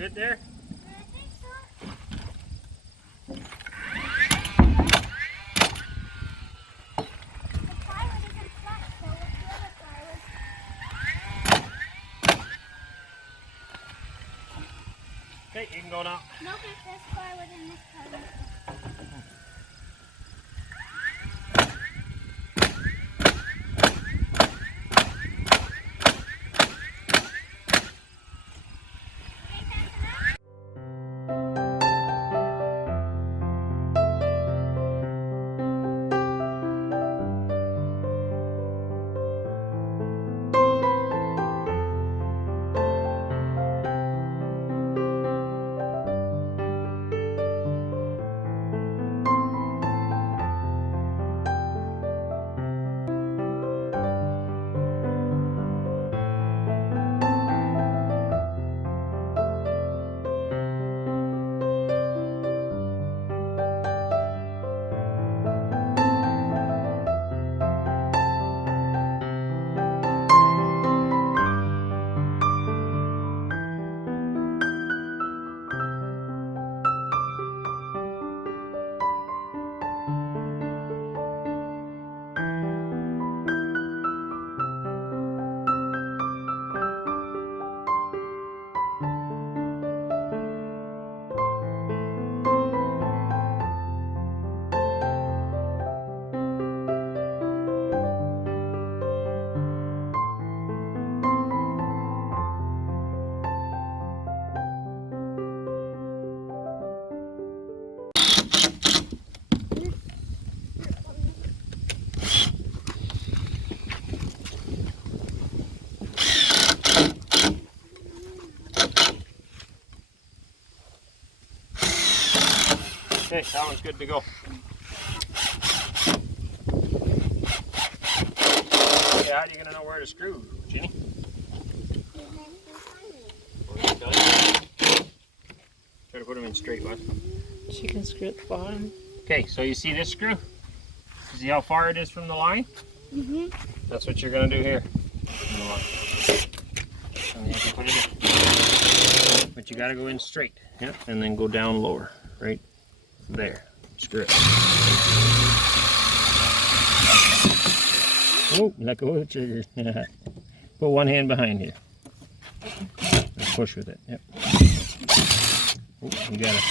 Good there? I think so. The plywood isn't flat, so what's the other plywood? Okay, you can go now. No, there's plywood in this plywood. Okay, that one's good to go. Okay, how are you going to know where to screw, Ginny? Try to put them in straight, Wes. She can screw at the bottom. Okay, so you see this screw? See how far it is from the line? Mm-hmm. That's what you're going to do here. From the line. And then you can put it in. But you got to go in straight. Yep. And then go down lower. Right there. Screw it. Oh, let go of the trigger. Put one hand behind here. And push with it. Yep. Oh, you got it.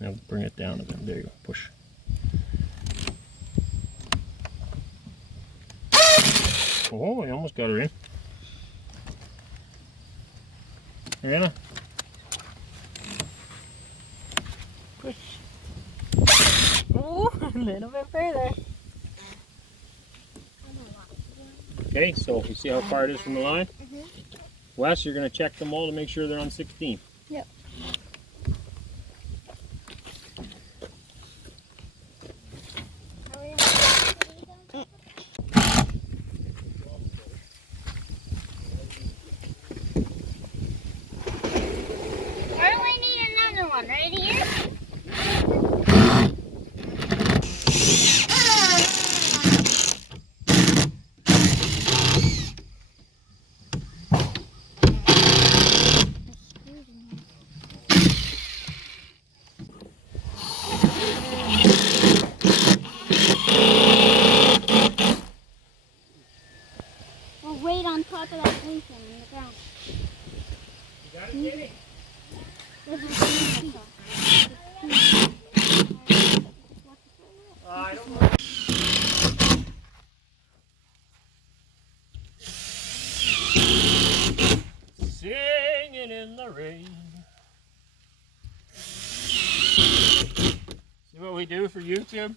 Now bring it down a bit. There you go. Push. Oh, you almost got her in. Anna. Push. Oh, a little bit further. Okay, so you see how far it is from the line? Mm-hmm. Wes, you're going to check them all to make sure they're on 16. Yep. Where do we need another one? Right here? We'll wait on top of that station on the ground. You got it, Jenny? I don't know. Singing in the rain. See what we do for YouTube?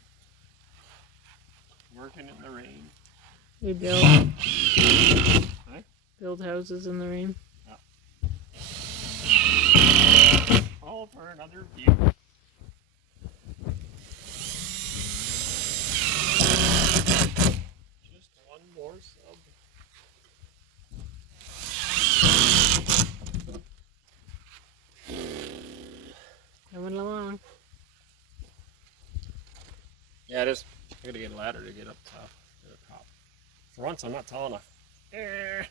Working in the rain. We build Right? build houses in the rain. All for another view. Just one more sub. Coming along. Yeah, it is. I gotta get a ladder to get up top. To the top. For once, I'm not tall enough. Can't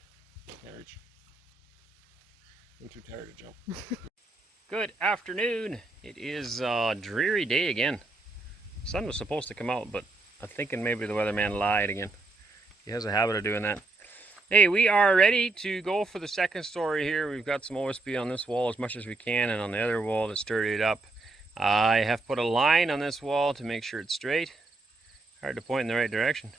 reach. I'm too tired to jump. Good afternoon. It is a dreary day again. Sun was supposed to come out, but I'm thinking maybe the weatherman lied again. He has a habit of doing that. Hey, we are ready to go for the second story here. We've got some OSB on this wall as much as we can, and on the other wall to sturdy it up. I have put a line on this wall to make sure it's straight. Hard to point in the right direction.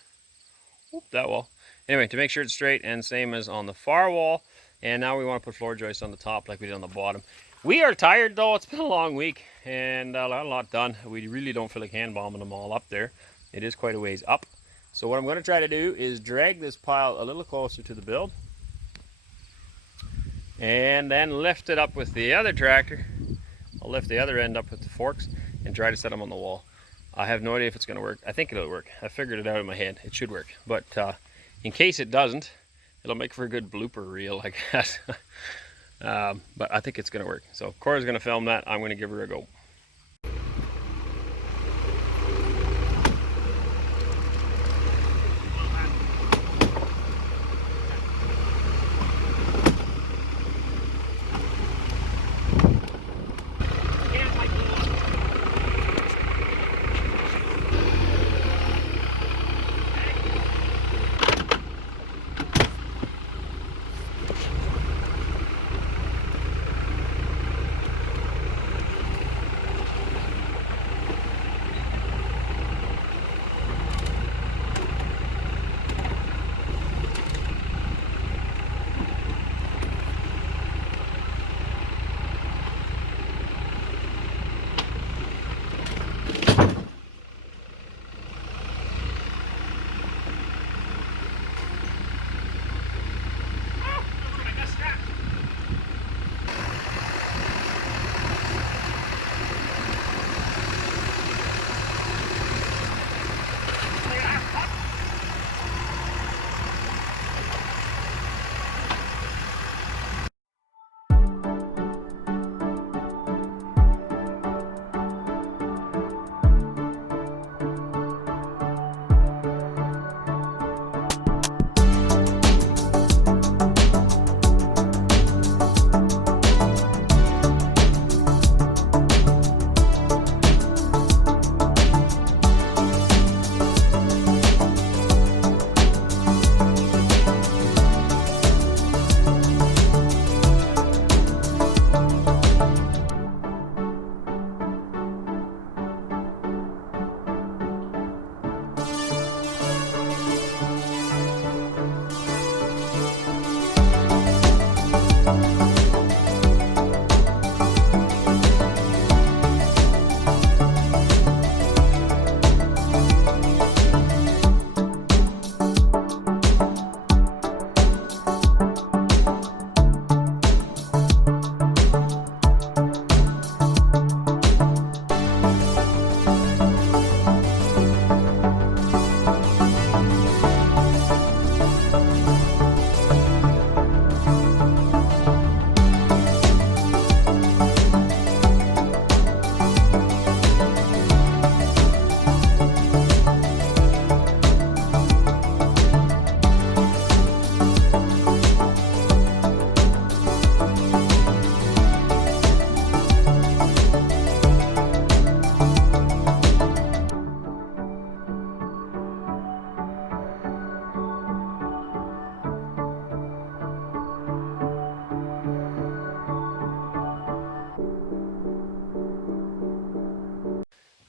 Oop, that wall. Anyway, to make sure it's straight, and same as on the far wall. And now we want to put floor joists on the top like we did on the bottom. We are tired though. It's been a long week and got a lot done. We really don't feel like hand bombing them all up there. It is quite a ways up. So what I'm going to try to do is drag this pile a little closer to the build and then lift it up with the other tractor. I'll lift the other end up with the forks and try to set them on the wall. I have no idea if it's going to work. I think it'll work. I figured it out in my head. It should work. But in case it doesn't, it'll make for a good blooper reel, I guess. But I think it's going to work. So Cora's going to film that. I'm going to give her a go.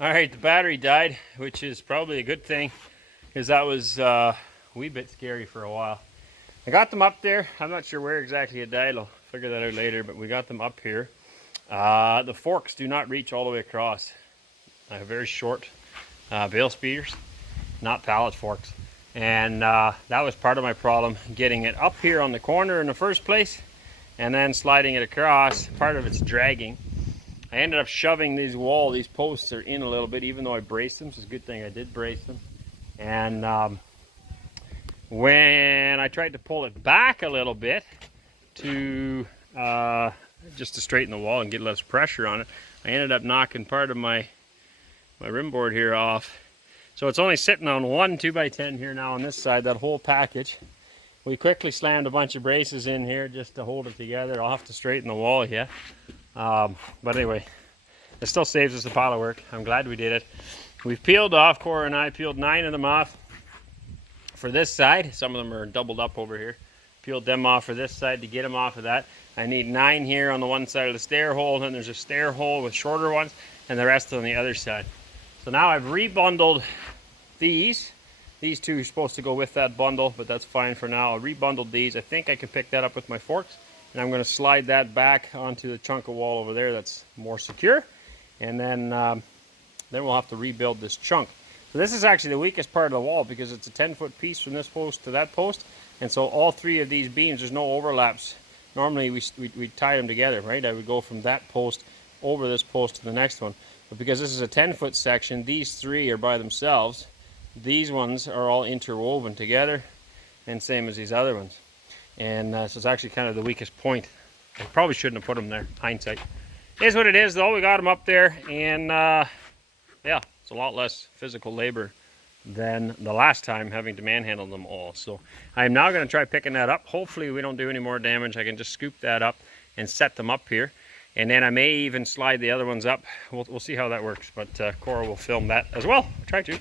All right, the battery died, which is probably a good thing because that was a wee bit scary for a while. I got them up there. I'm not sure where exactly it died. I'll figure that out later, but we got them up here. The forks do not reach all the way across. I have very short bale speeders, not pallet forks. And that was part of my problem, getting it up here on the corner in the first place and then sliding it across. Part of it's dragging. I ended up shoving these posts are in a little bit, even though I braced them. So it's a good thing I did brace them. And when I tried to pull it back a little bit to just to straighten the wall and get less pressure on it, I ended up knocking part of my rim board here off. So it's only sitting on one 2x10 here now on this side, that whole package. we quickly slammed a bunch of braces in here just to hold it together. I'll have to straighten the wall here. But anyway, it still saves us a pile of work. I'm glad we did it. We've peeled off, Cora and I peeled 9 of them off for this side. Some of them are doubled up over here. Peeled them off for this side to get them off of that. I need 9 here on the one side of the stair hole, and then there's a stair hole with shorter ones, and the rest on the other side. So now I've rebundled these. These 2 are supposed to go with that bundle, but that's fine for now. I rebundled these. I think I can pick that up with my forks, and I'm going to slide that back onto the chunk of wall over there that's more secure, and then we'll have to rebuild this chunk. So this is actually the weakest part of the wall because it's a 10-foot piece from this post to that post, and so all 3 of these beams, there's no overlaps. Normally we tie them together, right? I would go from that post over this post to the next one, but because this is a 10-foot section, these 3 are by themselves. These ones are all interwoven together, and same as these other ones. And so it's actually kind of the weakest point. I probably shouldn't have put them there, hindsight. It is what it is though, we got them up there, and yeah, it's a lot less physical labor than the last time having to manhandle them all. So I'm now going to try picking that up. Hopefully we don't do any more damage. I can just scoop that up and set them up here. And then I may even slide the other ones up. We'll see how that works, but Cora will film that as well. Try to.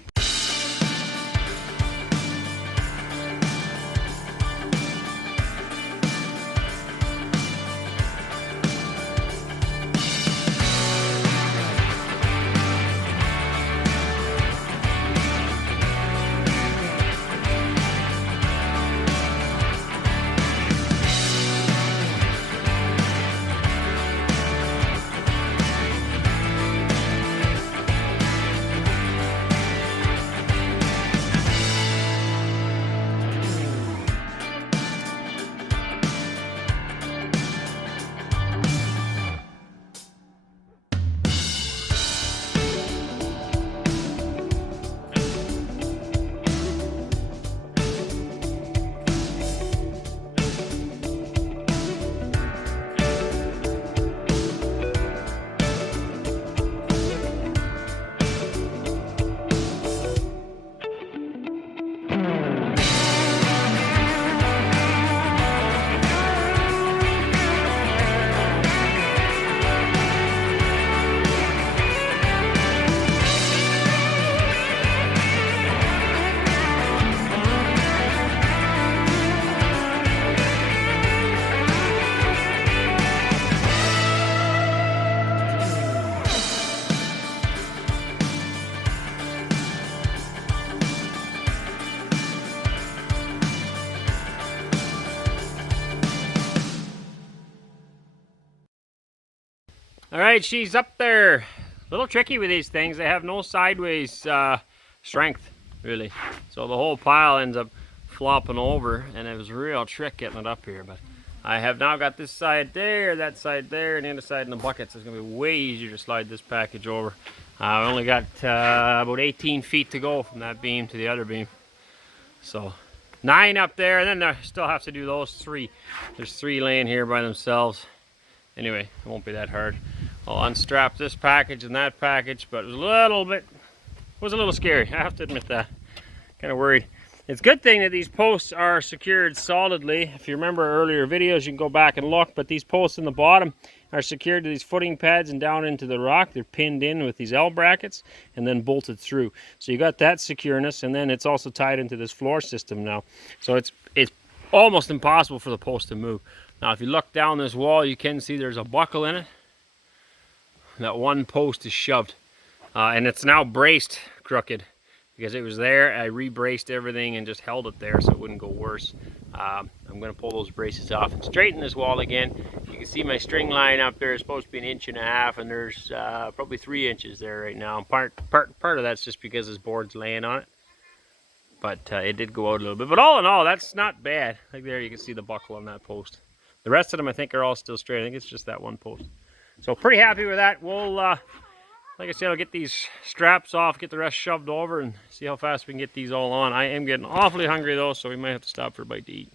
All right, she's up there. A little tricky with these things. They have no sideways strength, really. So the whole pile ends up flopping over, and it was a real trick getting it up here. But I have now got this side there, that side there, and the other side in the buckets. It's going to be way easier to slide this package over. I only got about 18 feet to go from that beam to the other beam. So 9 up there, and then I still have to do those 3. There's 3 laying here by themselves. Anyway, it won't be that hard. I'll unstrap this package and that package, but it was a little scary. I have to admit that. Kind of worried. It's a good thing that these posts are secured solidly. If you remember earlier videos, you can go back and look, but these posts in the bottom are secured to these footing pads and down into the rock. They're pinned in with these L brackets and then bolted through. So you got that secureness, and then it's also tied into this floor system now. So it's almost impossible for the post to move. Now if you look down this wall, you can see there's a buckle in it. That one post is shoved, and it's now braced crooked because it was there. I re-braced everything and just held it there so it wouldn't go worse. I'm going to pull those braces off and straighten this wall again. You can see my string line up there is supposed to be 1.5 inches, and there's probably 3 inches there right now. Part of that's just because this board's laying on it, but it did go out a little bit. But all in all, that's not bad. Like there, you can see the buckle on that post. The rest of them I think are all still straight. I think it's just that one post. So pretty happy with that. We'll, like I said, I'll get these straps off, get the rest shoved over, and see how fast we can get these all on. I am getting awfully hungry though, so we might have to stop for a bite to eat.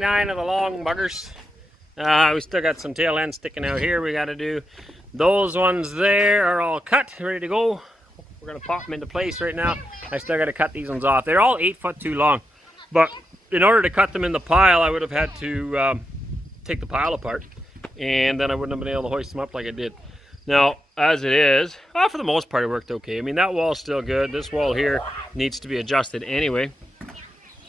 29 of the long buggers. We still got some tail ends sticking out here we got to do. Those ones there are all cut, ready to go. We're going to pop them into place right now. I still got to cut these ones off. They're all 8 foot too long. But in order to cut them in the pile, I would have had to take the pile apart. And then I wouldn't have been able to hoist them up like I did. Now, as it is, for the most part it worked okay. I mean, that wall's still good. This wall here needs to be adjusted anyway.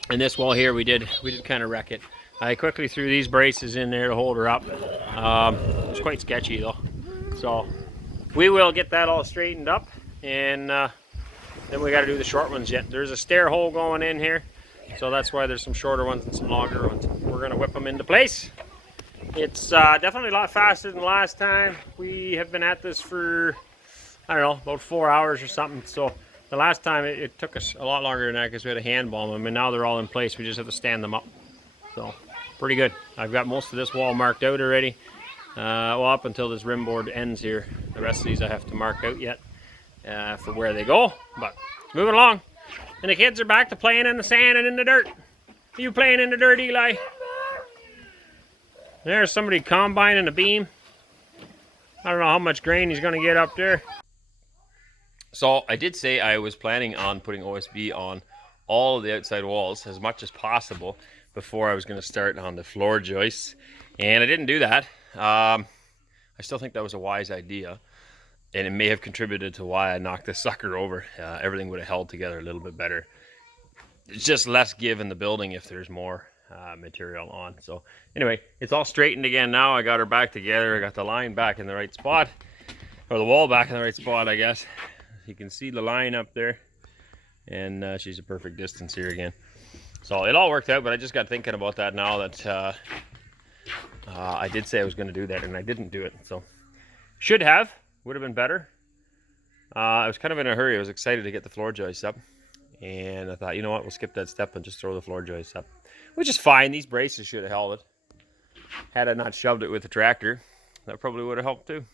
And this wall here, we did kind of wreck it. I quickly threw these braces in there to hold her up. It was quite sketchy though. So we will get that all straightened up, and then we got to do the short ones yet. There's a stair hole going in here, so that's why there's some shorter ones and some longer ones. We're going to whip them into place. It's definitely a lot faster than last time. We have been at this for, I don't know, about 4 hours or something. So the last time it took us a lot longer than that because we had to hand bomb them, and now they're all in place. We just have to stand them up. So pretty good. I've got most of this wall marked out already. Well, up until this rim board ends here. The rest of these I have to mark out yet for where they go. But moving along. And the kids are back to playing in the sand and in the dirt. Are you playing in the dirt, Eli? There's somebody combining a beam. I don't know how much grain he's going to get up there. So I did say I was planning on putting OSB on all of the outside walls as much as possible before I was going to start on the floor joists. And I didn't do that. I still think that was a wise idea. And it may have contributed to why I knocked this sucker over. Everything would have held together a little bit better. It's just less give in the building if there's more material on. So anyway, it's all straightened again now. I got her back together. I got the line back in the right spot, or the wall back in the right spot, I guess. You can see the line up there, and she's a perfect distance here again. So it all worked out, but I just got thinking about that now that I did say I was going to do that, and I didn't do it. So should have, would have been better. I was kind of in a hurry. I was excited to get the floor joists up, and I thought, you know what, we'll skip that step and just throw the floor joists up, which is fine. These braces should have held it. Had I not shoved it with the tractor, that probably would have helped too.